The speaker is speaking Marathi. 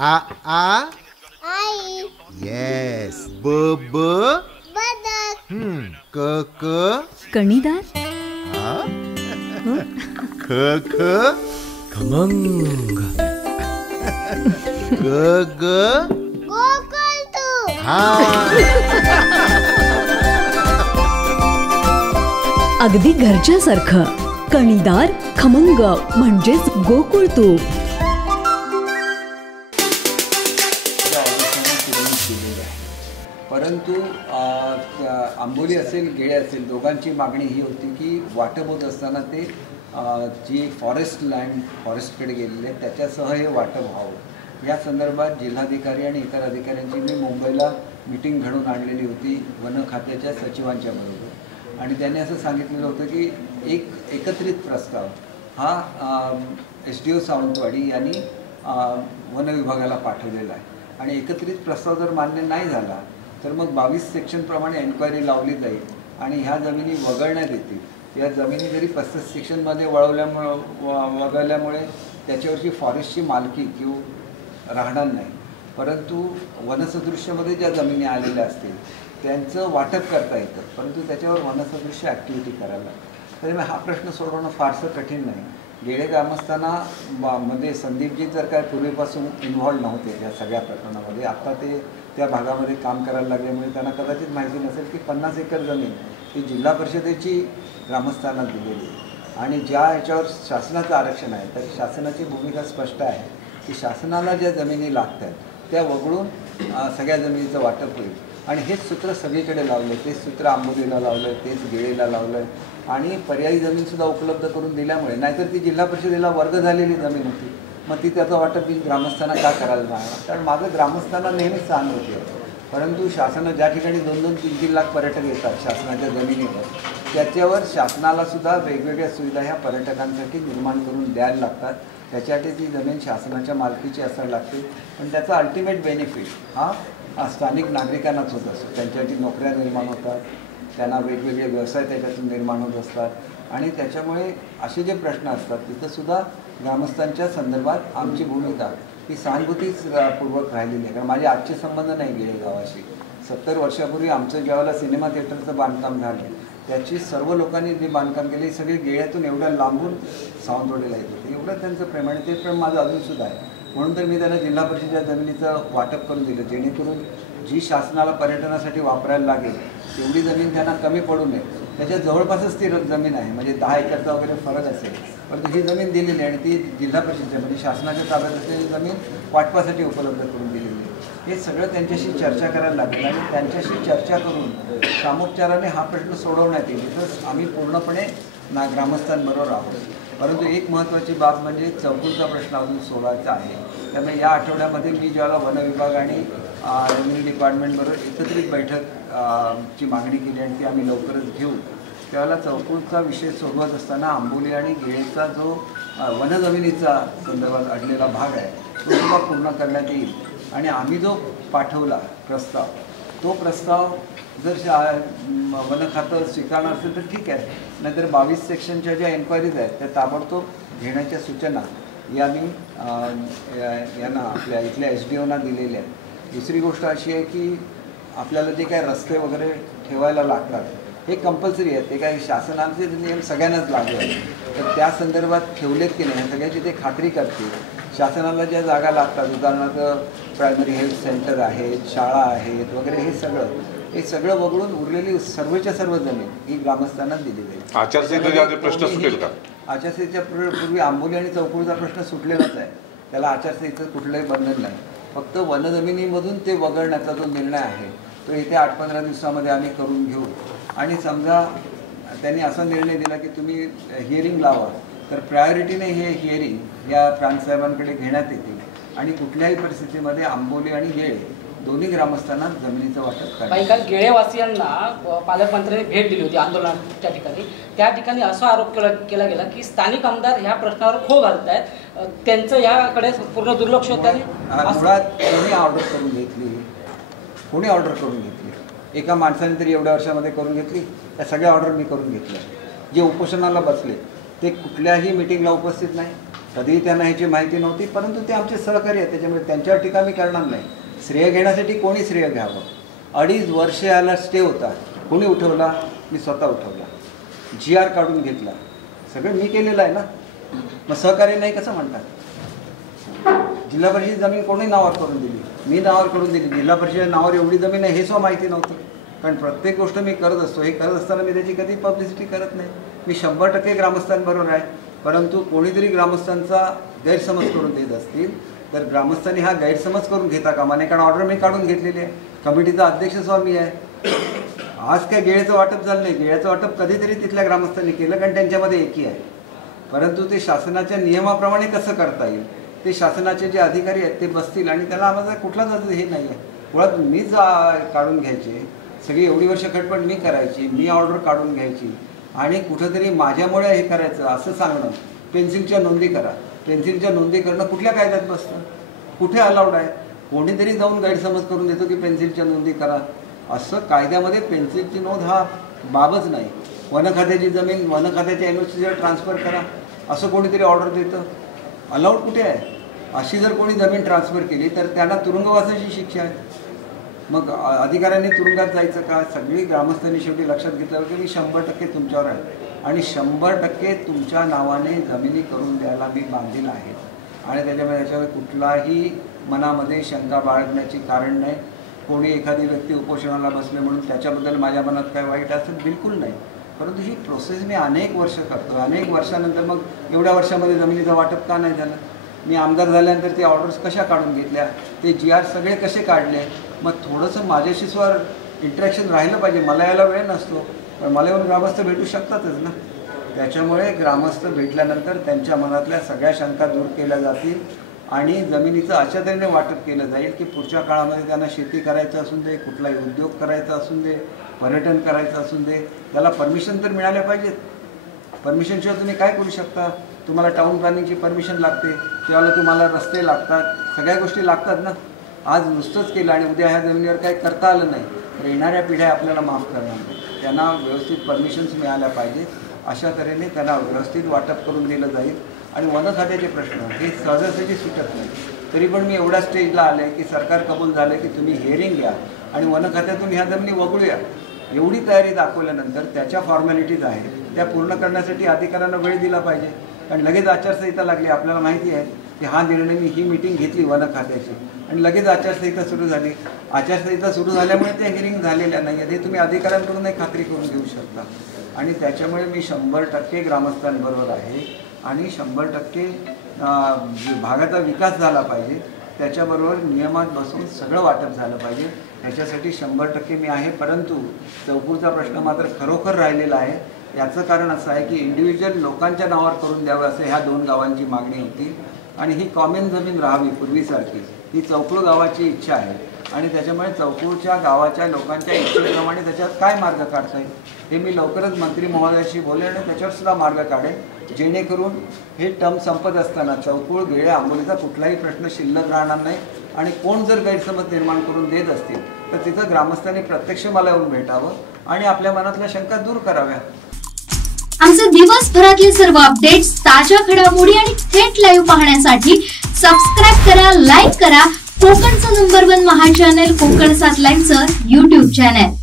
आ आ आई. येस. ब ब बदक. क क कणीदार. ख ख खमंग. ग ग गोकुळ तू. हा. अगदी घरच्यासारखं. कणीदार खमंग म्हणजेच गोकुळ तूप. परंतु आंबोली असेल गेळे असेल दोघांची मागणी ही होती की वाटप होत असताना ते जी फॉरेस्ट लँड फॉरेस्टकडे गेलेले त्याच्यासह हे वाटप व्हावं. या संदर्भात जिल्हाधिकारी आणि इतर अधिकाऱ्यांची मी मुंबईला मीटिंग घडवून आणलेली होती वन खात्याच्या सचिवांच्या बरोबर. आणि त्यांनी असं सांगितलेलं होतं की एक एकत्रित प्रस्ताव हा SDO सावंतवाडी यांनी वन विभागाला पाठवलेला आहे. आणि एकत्रित प्रस्ताव जर मान्य नाही झाला तर मग 22 सेक्शनप्रमाणे एन्क्वायरी लावली जाईल आणि ह्या जमिनी वगळण्यात येतील. या जमिनी जरी 35 सेक्शनमध्ये वगळल्यामुळे त्याच्यावरची फॉरेस्टची मालकी किंवा राहणार नाही, परंतु वनसदृश्यमध्ये ज्या जमिनी आलेल्या असतील त्यांचं वाटप करता येतं, परंतु त्याच्यावर वनसदृश्य ॲक्टिव्हिटी करायला. त्यामुळे हा प्रश्न सोडवणं फारसं कठीण नाही. गेळे ग्रामस्थांना मध्ये संदीपजी जर काय पूर्वीपासून इन्व्हॉल्व नव्हते या सगळ्या प्रकरणामध्ये, आता ते त्या भागामध्ये काम करायला लागल्यामुळे त्यांना कदाचित माहिती नसेल की 50 एकर जमीन ही जिल्हा परिषदेची ग्रामस्थांना दिलेली आणि ज्या ह्याच्यावर शासनाचं आरक्षण आहे तर शासनाची भूमिका स्पष्ट आहे की शासनाला ज्या जमिनी लागत आहेत त्या वगळून सगळ्या जमिनीचं वाटप होईल. आणि हेच सूत्र सगळीकडे लावलं आहे. तेच सूत्र आंबोलीला लावलं आहे, तेच गेळेला लावलं आहे आणि पर्यायी जमीनसुद्धा उपलब्ध करून दिल्यामुळे, नाहीतर ती जिल्हा परिषदेला वर्ग झालेली जमीन होती, मग ती त्याचं वाटप ग्रामस्थांना का करायला लागणार. कारण माझं ग्रामस्थांना नेहमीच सांग होते, परंतु शासनानं ज्या ठिकाणी 2-2, 3-3 लाख पर्यटक येतात शासनाच्या जमिनीवर, त्याच्यावर शासनालासुद्धा वेगवेगळ्या सुविधा ह्या पर्यटकांसाठी निर्माण करून द्यायला लागतात. त्याच्यासाठी ती जमीन शासनाच्या मालकीची असायला लागते. पण त्याचा अल्टिमेट बेनिफिट हा स्थानिक नागरिकांनाच होत असतो. त्यांच्यासाठी नोकऱ्या निर्माण होतात, त्यांना वेगवेगळे व्यवसाय त्याच्यातून निर्माण होत असतात आणि त्याच्यामुळे असे जे प्रश्न असतात तिथंसुद्धा ग्रामस्थांच्या संदर्भात आमची भूमिका ही सहानुभूतीच पूर्वक राहिलेली आहे. कारण माझे आजचे संबंध नाही गेले गावाशी. 70 वर्षापूर्वी आमचं ज्यावेळेला सिनेमा थिएटरचं बांधकाम झालं त्याची सर्व लोकांनी जे बांधकाम केले सगळे गेळ्यातून एवढ्या लांबून सावंतवाडीला येत होते. एवढं त्यांचं प्रेम आणि ते प्रेम माझं अजूनसुद्धा आहे. म्हणून तर मी त्यांना जिल्हा परिषदेच्या जमिनीचं वाटप करून दिलं, जेणेकरून जी शासनाला पर्यटनासाठी वापरायला लागेल तेवढी जमीन त्यांना कमी पडू नये. त्याच्या जवळपासच ती जमीन आहे, म्हणजे 10 एकरचा वगैरे फरक असेल, परंतु ही जमीन दिलेली आहे आणि ती जिल्हा परिषदेच्या म्हणजे शासनाच्या ताब्यात असलेली जमीन वाटपासाठी उपलब्ध करून दिलेली आहे. हे सगळं त्यांच्याशी चर्चा करायला लागेल आणि त्यांच्याशी चर्चा करून सामोपचाराने हा प्रश्न सोडवण्यात येईल. तसंच आम्ही पूर्णपणे ग्रामस्थांबरोबर आहोत. परंतु एक महत्त्वाची बाब म्हणजे चौकुलचा प्रश्न अजून सोडवायचा आहे. त्यामुळे या आठवड्यामध्ये मी ज्यावेळेला वन विभाग आणि रेव्हेन्यू डिपार्टमेंटबरोबर एकत्रित बैठक ची मागणी केली आणि ती आम्ही लवकरच घेऊ, त्यावेळेला चौकुलचा विषय सोडवत असताना आंबोली आणि गेळेचा जो वनजमिनीचा संदर्भात अडलेला भाग आहे तो सुद्धा पूर्ण करण्यात येईल. आणि आम्ही जो पाठवला प्रस्ताव, तो प्रस्ताव जर वन खातं स्वीकारणार असेल तर ठीक आहे, नाहीतर 22 सेक्शनच्या ज्या एन्क्वायरीज आहेत त्या ताबडतोब घेण्याच्या सूचना या मी यांना आपल्या इथल्या SDOना दिलेल्या आहेत. दुसरी गोष्ट अशी आहे की आपल्याला जे काय रस्ते वगैरे ठेवायला लागतात हे कंपल्सरी आहेत, ते काही शासनाचे नियम सगळ्यांनाच लागू आहेत. तर त्या संदर्भात ठेवलेत की नाही सगळ्याची ते खात्री करते. शासनाला ज्या जागा लागतात, उदाहरणार्थ प्रायमरी हेल्थ सेंटर आहेत, शाळा आहेत वगैरे, हे सगळं वगळून उरलेली सर्वच्या सर्व जमीन ही ग्रामस्थांना दिली जाईल. आचारसंहितेचा प्रश्न सुटेल का? आचारसंहितेच्या पूर्वी आंबोली आणि चौकुळचा प्रश्न सुटलेलाच आहे, त्याला आचारसंहितेचं कुठलंही बंधन नाही. फक्त वनजमिनीमधून ते वगळण्याचा जो निर्णय आहे तो येत्या 8-15 दिवसामध्ये आम्ही करून घेऊ. आणि समजा त्यांनी असा निर्णय दिला की तुम्ही हिअरिंग लावा, तर प्रायोरिटीने हे हिअरिंग या प्रांतसाहेबांकडे घेण्यात येतील आणि कुठल्याही परिस्थितीमध्ये आंबोली आणि गेळे दोन्ही ग्रामस्थांना जमिनीचं वाटप करायचं. काल गेळेवासियांना पालकमंत्र्यांनी भेट दिली होती आंदोलनाच्या ठिकाणी. त्या ठिकाणी असा आरोप केला गेला की स्थानिक आमदार ह्या प्रश्नावर खो घालत आहेत, त्यांचं याकडे पूर्ण दुर्लक्ष होतं. मुळात कोणी ऑर्डर करून घेतली, कोणी ऑर्डर करून घेतली? एका माणसाने तरी एवढ्या वर्षामध्ये करून घेतली? त्या सगळ्या ऑर्डर मी करून घेतल्या. जे उपोषणाला बसले ते कुठल्याही मिटिंगला उपस्थित नाही, कधीही त्यांना ह्याची माहिती नव्हती, परंतु ते आमचे सहकारी आहेत, त्याच्यामुळे त्यांच्यावर टीका मी करणार नाही. श्रेय घेण्यासाठी कोणी श्रेय घ्यावं. 2.5 वर्ष याला स्टे होता, कोणी उठवला? मी स्वतः उठवला, GR काढून घेतला, सगळं मी केलेलं आहे ना. मग सहकार्य नाही कसं म्हणतात? जिल्हा परिषद जमीन कोणी नावावर करून दिली? मी नावावर करून दिली. जिल्हा परिषद नावावर एवढी जमीन आहे हे सुद्धा माहिती नव्हतं, कारण प्रत्येक गोष्ट मी करत असतो. हे करत असताना मी त्याची कधी पब्लिसिटी करत नाही. मी 100% ग्रामस्थांबरोबर आहे, परंतु कोणीतरी ग्रामस्थांचा गैरसमज करून देत असतील तर ग्रामस्थांनी हा गैरसमज करून घेता कामा नये, कारण ऑर्डर मी काढून घेतलेली आहे. कमिटीचा अध्यक्ष सुद्धा मी आहे. आज काय गेळ्याचं वाटप झालं नाही, गेळ्याचं वाटप कधीतरी तिथल्या ग्रामस्थांनी केलं, कारण त्यांच्यामध्ये एकी आहे. परंतु ते शासनाच्या नियमाप्रमाणे कसं करता येईल, ते शासनाचे जे अधिकारी आहेत ते बसतील आणि त्याला आम्हाला कुठलाच हे नाही आहे. मुळात मीच काढून घ्यायचे, सगळी एवढी वर्ष खटपट मी करायची, मी ऑर्डर काढून घ्यायची आणि कुठंतरी माझ्यामुळे हे करायचं असं सांगणं. पेन्सिलच्या नोंदी करा, पेन्सिलच्या नोंदी करणं कुठल्या कायद्यात बसतं? कुठे अलाउड आहे? कोणीतरी जाऊन गैरसमज करून देतो की पेन्सिलच्या नोंदी करा. असं कायद्यामध्ये पेन्सिलची नोंद हा बाबच नाही. वन खात्याची जमीन वन खात्याच्या NOCवर ट्रान्सफर करा असं कोणीतरी ऑर्डर देतं, अलाउड कुठे आहे? अशी जर कोणी जमीन ट्रान्सफर केली तर त्यांना तुरुंगवासाची शिक्षा आहे. मग अधिकाऱ्यांनी तुरुंगात जायचं का? सगळी ग्रामस्थांनी शेवटी लक्षात घेतलं की मी 100% तुमच्यावर आहे आणि 100% तुमच्या नावाने जमिनी करून द्यायला मी बांधील आहे आणि त्याच्यावर कुठलाही मनामध्ये शंका बाळगण्याची कारण नाही. कोणी एखादी व्यक्ती उपोषणाला बसले म्हणून त्याच्याबद्दल माझ्या मनात काय वाईट असेल बिलकुल नाही, परंतु ही प्रोसेस मी अनेक वर्ष करतो. अनेक वर्षानंतर मग एवढ्या वर्षामध्ये जमिनीचं वाटप का नाही झालं? मी आमदार झाल्यानंतर ते ऑर्डर्स कशा काढून घेतल्या, ते GR सगळे कसे काढले? मग थोडंसं माझ्याशी स्वर इंटरॅक्शन राहिलं पाहिजे. मला यायला वेळ नसतो, पण मला येऊन ग्रामस्थ भेटू शकतातच ना. त्याच्यामुळे ग्रामस्थ भेटल्यानंतर त्यांच्या मनातल्या सगळ्या शंका दूर केल्या जातील आणि जमिनीचं अशा तऱ्हेने वाटप केलं जाईल की पुढच्या काळामध्ये त्यांना शेती करायचं असून दे, कुठलाही उद्योग करायचा असून दे, पर्यटन करायचं असून दे, त्याला परमिशन तर मिळाल्या पाहिजेत. परमिशनशिवाय तुम्ही काय करू शकता? तुम्हाला टाऊन प्लॅनिंगची परमिशन लागते, त्यावेळेला तुम्हाला रस्ते लागतात, सगळ्या गोष्टी लागतात ना. आज नुसतंच केलं आणि उद्या ह्या जमिनीवर काही करता आलं नाही तर येणाऱ्या पिढ्या आपल्याला माफ करणार नाही. त्यांना व्यवस्थित परमिशन्स मिळाल्या पाहिजेत. अशा तऱ्हेने त्यांना व्यवस्थित वाटप करून दिलं जाईल आणि वन खात्याचे प्रश्न हे सहजासहजी सुटत नाही. तरी पण मी एवढ्या स्टेजला आले की सरकार कबूल झालं की तुम्ही हिअरिंग घ्या आणि वन खात्यातून ह्या जमिनी वगळूया. एवढी तयारी दाखवल्यानंतर त्याच्या फॉर्मॅलिटीज आहेत त्या पूर्ण करण्यासाठी अधिकाऱ्यांना वेळ दिला पाहिजे, कारण लगेच आचारसंहिता लागली. आपल्याला माहिती आहे की हा निर्णय मी ही मीटिंग घेतली वन खात्याची आणि लगेच आचारसंहिता सुरू झाली. आचारसंहिता सुरू झाल्यामुळे त्या हिअरिंग झालेल्या नाही आहेत हे तुम्ही अधिकाऱ्यांकडूनही खात्री करून घेऊ शकता. आणि त्याच्यामुळे मी 100% ग्रामस्थांबरोबर आहे आणि 100% भागाचा विकास झाला पाहिजे. त्याच्याबरोबर नियमात बसून सगळं वाटप झालं पाहिजे, ह्याच्यासाठी 100% मी आहे. परंतु चौकूरचा प्रश्न मात्र खरोखर राहिलेला आहे. याचं कारण असं आहे की इंडिव्हिज्युअल लोकांच्या नावावर करून द्यावं असं ह्या 2 गावांची मागणी होती आणि ही कॉमन जमीन राहावी पूर्वीसारखी, ही चौकूर गावाची इच्छा आहे आणि त्याच्यामुळे चौकूरच्या गावाच्या लोकांच्या इच्छेप्रमाणे त्याच्यात काय मार्ग काढता येईल हे मी लवकरच मंत्री महोदयाशी बोलेन आणि त्याच्यावर सुद्धा मार्ग काढेन, जेणेकरून हे टर्म संपत असताना चौकूर गेळे आंबोलीचा कुठलाही प्रश्न शिल्लक राहणार नाही. आणि कोण जर गैरसमज निर्माण करून देत असतील तर तिथं ग्रामस्थांनी प्रत्यक्ष मला येऊन भेटावं आणि आपल्या मनातल्या शंका दूर कराव्या. आमचे दिवसभरातले सर्व अपडेट्स, ताज्या घडामोडी आणि थेट लाईव्ह पाहण्यासाठी सबस्क्राईब करा, लाईक करा कोकणचं नंबर 1 महा चॅनल कोकण 7 लाईव्हचं YouTube चॅनल.